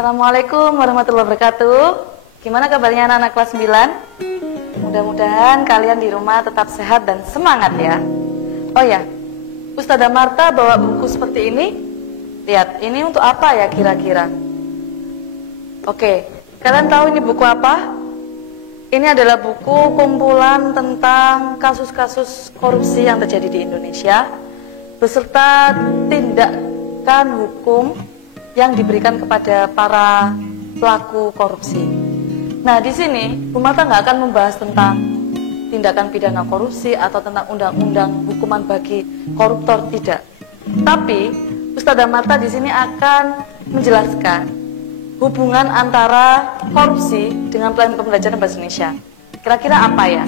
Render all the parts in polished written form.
Assalamualaikum warahmatullahi wabarakatuh. Gimana kabarnya anak-anak kelas 9? Mudah-mudahan kalian di rumah tetap sehat dan semangat ya. Oh ya, Ustazah Marta bawa buku seperti ini. Lihat, ini untuk apa ya kira-kira? Oke, kalian tahu ini buku apa? Ini adalah buku kumpulan tentang kasus-kasus korupsi yang terjadi di Indonesia beserta tindakan hukum yang diberikan kepada para pelaku korupsi. Nah, di sini Bu Marta nggak akan membahas tentang tindakan pidana korupsi atau tentang undang-undang hukuman bagi koruptor, tidak. Tapi Ustazah Marta di sini akan menjelaskan hubungan antara korupsi dengan pembelajaran bahasa Indonesia. Kira-kira apa ya?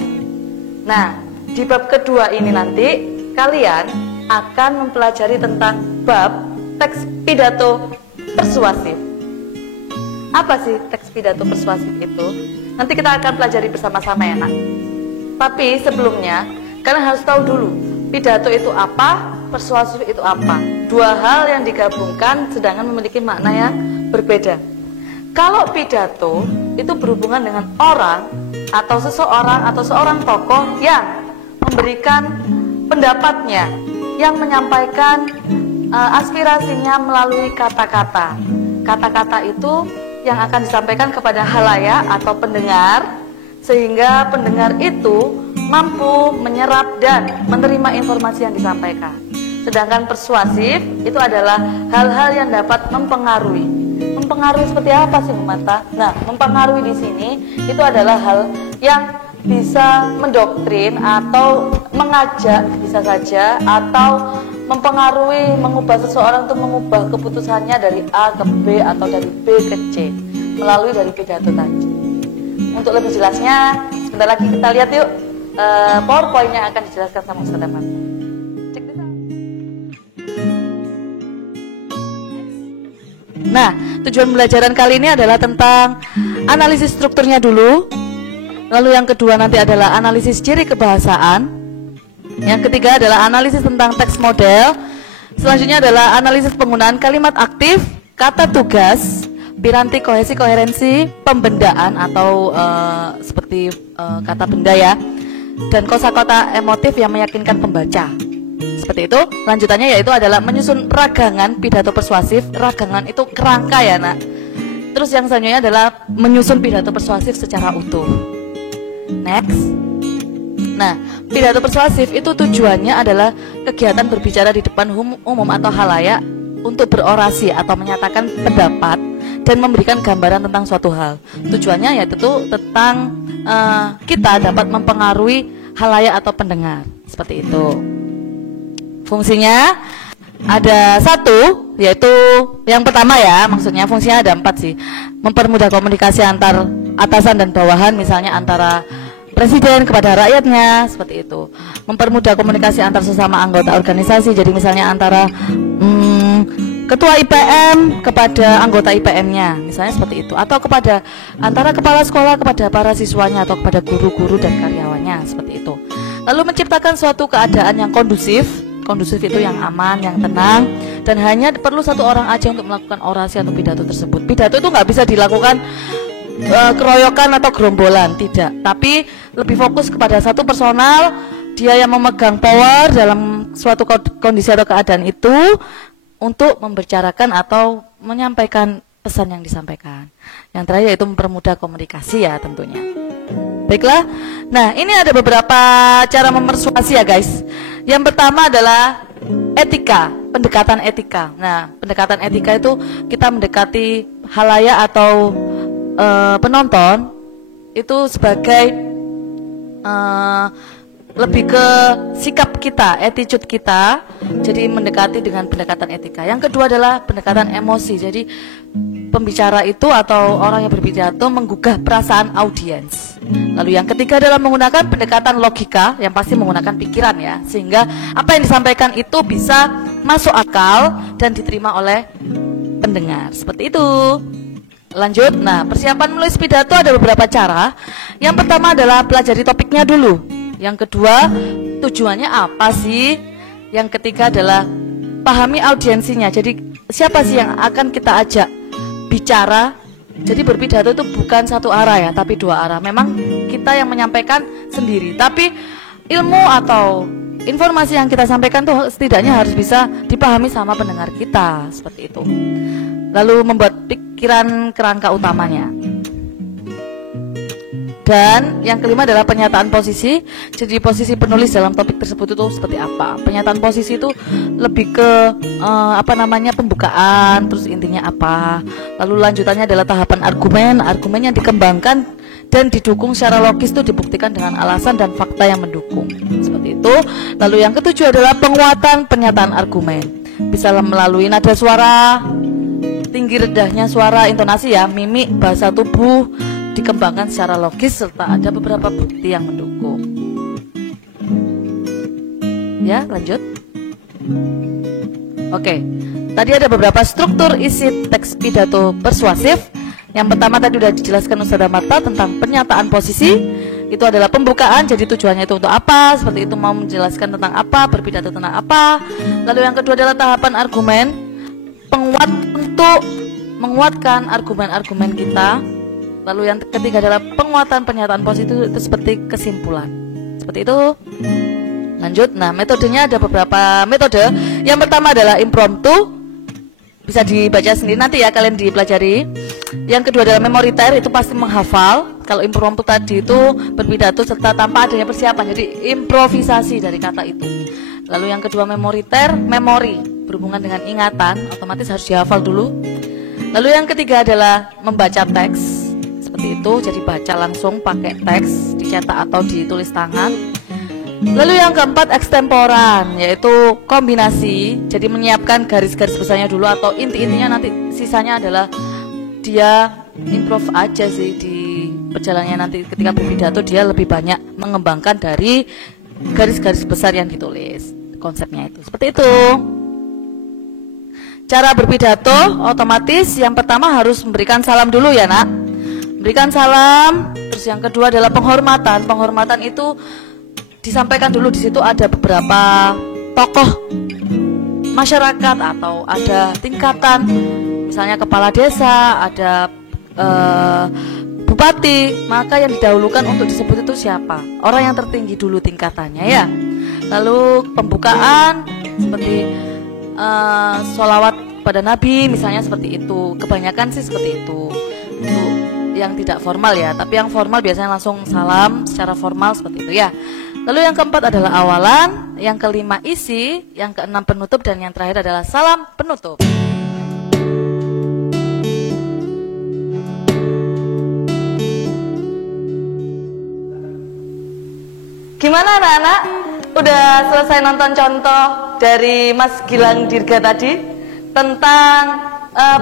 Nah, di bab kedua ini nanti kalian akan mempelajari tentang bab teks pidato persuasif. Apa sih teks pidato persuasif itu? Nanti kita akan pelajari bersama-sama ya nak. Tapi sebelumnya kalian harus tahu dulu pidato itu apa, persuasif itu apa. Dua hal yang digabungkan sedangkan memiliki makna yang berbeda. Kalau pidato itu berhubungan dengan orang atau seseorang atau seorang tokoh yang memberikan pendapatnya, yang menyampaikan aspirasinya melalui kata-kata. Kata-kata itu yang akan disampaikan kepada halayak atau pendengar, sehingga pendengar itu mampu menyerap dan menerima informasi yang disampaikan. Sedangkan persuasif itu adalah hal-hal yang dapat mempengaruhi. Mempengaruhi seperti apa sih Bu Marta? Nah, mempengaruhi di sini itu adalah hal yang bisa mendoktrin atau mengajak, bisa saja, atau mempengaruhi, mengubah seseorang untuk mengubah keputusannya dari A ke B atau dari B ke C melalui dari pidato tadi. Untuk lebih jelasnya, sebentar lagi kita lihat yuk PowerPoint-nya akan dijelaskan sama Ustazah Marta. Nah, tujuan pembelajaran kali ini adalah tentang analisis strukturnya dulu. Lalu yang kedua nanti adalah analisis ciri kebahasaan. Yang ketiga adalah analisis tentang teks model. Selanjutnya adalah analisis penggunaan kalimat aktif, kata tugas, piranti kohesi koherensi, pembendaan atau seperti kata benda ya, dan kosakata emotif yang meyakinkan pembaca. Seperti itu. Lanjutannya yaitu adalah menyusun ragangan pidato persuasif. Ragangan itu kerangka ya nak. Terus yang selanjutnya adalah menyusun pidato persuasif secara utuh. Next. Nah, pidato persuasif itu tujuannya adalah kegiatan berbicara di depan umum atau halayak untuk berorasi atau menyatakan pendapat dan memberikan gambaran tentang suatu hal. Tujuannya yaitu tentang kita dapat mempengaruhi halayak atau pendengar. Seperti itu. Fungsinya ada satu, yaitu yang pertama ya, maksudnya fungsinya ada 4 sih. Mempermudah komunikasi antar atasan dan bawahan, misalnya antara presiden kepada rakyatnya, seperti itu. Mempermudah komunikasi antar sesama anggota organisasi, jadi misalnya antara ketua IPM kepada anggota IPM-nya, misalnya seperti itu. Atau kepada antara kepala sekolah kepada para siswanya, atau kepada guru-guru dan karyawannya, seperti itu. Lalu menciptakan suatu keadaan yang kondusif. Kondusif itu yang aman, yang tenang, dan hanya perlu satu orang aja untuk melakukan orasi atau pidato tersebut. Pidato itu nggak bisa dilakukan keroyokan atau gerombolan, tidak. Tapi lebih fokus kepada satu personal, dia yang memegang power dalam suatu kondisi atau keadaan itu untuk membicarakan atau menyampaikan pesan yang disampaikan. Yang terakhir yaitu mempermudah komunikasi ya tentunya. Baiklah, nah ini ada beberapa cara mempersuasi ya guys. Yang pertama adalah etika, pendekatan etika. Nah, pendekatan etika itu kita mendekati halayak atau penonton itu sebagai lebih ke sikap kita, attitude kita. Jadi mendekati dengan pendekatan etika. Yang kedua adalah pendekatan emosi. Jadi pembicara itu atau orang yang berpidato menggugah perasaan audiens. Lalu yang ketiga adalah menggunakan pendekatan logika, yang pasti menggunakan pikiran ya, sehingga apa yang disampaikan itu bisa masuk akal dan diterima oleh pendengar. Seperti itu. Lanjut. Nah, persiapan menulis pidato ada beberapa cara. Yang pertama adalah pelajari topiknya dulu. Yang kedua, tujuannya apa sih? Yang ketiga adalah pahami audiensinya. Jadi siapa sih yang akan kita ajak bicara. Jadi berpidato itu bukan satu arah ya, tapi dua arah. Memang kita yang menyampaikan sendiri, tapi ilmu atau informasi yang kita sampaikan tuh setidaknya harus bisa dipahami sama pendengar kita, seperti itu. Lalu membuat pikiran kerangka utamanya. Dan yang kelima adalah penyataan posisi. Jadi posisi penulis dalam topik tersebut itu seperti apa. Penyataan posisi itu lebih ke pembukaan, terus intinya apa. Lalu lanjutannya adalah tahapan argumen. Argumen yang dikembangkan dan didukung secara logis itu dibuktikan dengan alasan dan fakta yang mendukung. Seperti itu. Lalu yang ketujuh adalah penguatan pernyataan argumen. Bisa melalui nada suara, tinggi rendahnya suara, intonasi ya, mimik, bahasa tubuh, dikembangkan secara logis serta ada beberapa bukti yang mendukung. Ya, lanjut. Oke, tadi ada beberapa struktur isi teks pidato persuasif. Yang pertama tadi sudah dijelaskan Ustazah Marta tentang pernyataan posisi. Itu adalah pembukaan, jadi tujuannya itu untuk apa, seperti itu, mau menjelaskan tentang apa, berpidato tentang apa. Lalu yang kedua adalah tahapan argumen, penguat untuk menguatkan argumen-argumen kita. Lalu yang ketiga adalah penguatan pernyataan posisi itu seperti kesimpulan. Seperti itu. Lanjut. Nah, metodenya ada beberapa metode. Yang pertama adalah impromptu. Bisa dibaca sendiri nanti ya, kalian dipelajari. Yang kedua adalah memoriter, itu pasti menghafal. Kalau impromptu tadi itu berpidato serta tanpa adanya persiapan, jadi improvisasi dari kata itu. Lalu yang kedua memoriter, memori, berhubungan dengan ingatan, otomatis harus dihafal dulu. Lalu yang ketiga adalah membaca teks. Seperti itu, jadi baca langsung pakai teks, dicetak atau ditulis tangan. Lalu yang keempat ekstemporan, yaitu kombinasi, jadi menyiapkan garis-garis besarnya dulu atau inti-intinya, nanti sisanya adalah dia improv aja sih di perjalanannya. Nanti ketika berpidato dia lebih banyak mengembangkan dari garis-garis besar yang ditulis, konsepnya itu. Seperti itu. Cara berpidato otomatis yang pertama harus memberikan salam dulu ya nak. Berikan salam. Terus yang kedua adalah penghormatan. Penghormatan itu disampaikan dulu, di situ ada beberapa tokoh masyarakat atau ada tingkatan, misalnya kepala desa, ada bupati, maka yang didahulukan untuk disebut itu siapa? Orang yang tertinggi dulu tingkatannya ya. Lalu pembukaan seperti sholawat pada Nabi misalnya, seperti itu. Kebanyakan sih seperti itu. Untuk yang tidak formal ya, tapi yang formal biasanya langsung salam secara formal seperti itu ya. Lalu yang keempat adalah awalan, yang kelima isi, yang keenam penutup, dan yang terakhir adalah salam penutup. Gimana anak-anak? Udah selesai nonton contoh dari Mas Gilang Dirga tadi tentang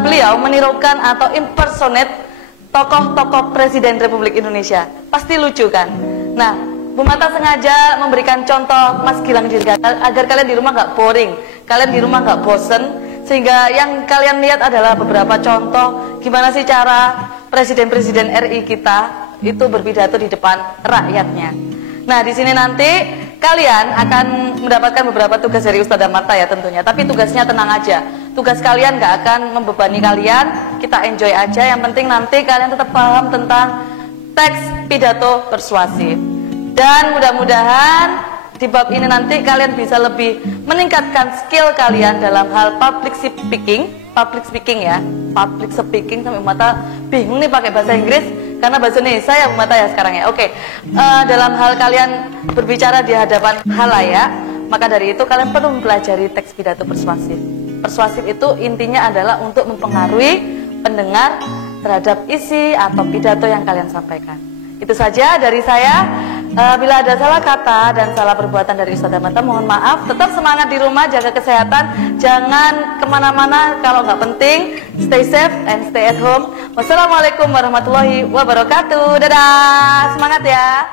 beliau menirukan atau impersonate tokoh-tokoh Presiden Republik Indonesia. Pasti lucu kan? Nah, Bu Mata sengaja memberikan contoh Mas Gilang Dirga agar kalian di rumah nggak boring, kalian di rumah nggak bosen, sehingga yang kalian lihat adalah beberapa contoh gimana sih cara Presiden-Presiden RI kita itu berpidato di depan rakyatnya. Nah, di sini nanti kalian akan mendapatkan beberapa tugas dari Ustazah Marta ya tentunya. Tapi tugasnya tenang aja. Tugas kalian gak akan membebani kalian. Kita enjoy aja. Yang penting nanti kalian tetap paham tentang teks pidato persuasif. Dan mudah-mudahan di bab ini nanti kalian bisa lebih meningkatkan skill kalian dalam hal public speaking. Public speaking ya. Public speaking sampai Mata bingung nih pakai bahasa Inggris. Karena bahasa Indonesia ya Bu Mata ya sekarang ya. Oke. Dalam hal kalian berbicara di hadapan halayak, maka dari itu kalian perlu mempelajari teks pidato persuasif. Persuasif itu intinya adalah untuk mempengaruhi pendengar terhadap isi atau pidato yang kalian sampaikan. Itu saja dari saya. Bila ada salah kata dan salah perbuatan dari Ustazah Marta, mohon maaf. Tetap semangat di rumah, jaga kesehatan, jangan kemana-mana kalau nggak penting. Stay safe and stay at home. Wassalamualaikum warahmatullahi wabarakatuh. Dadah, semangat ya.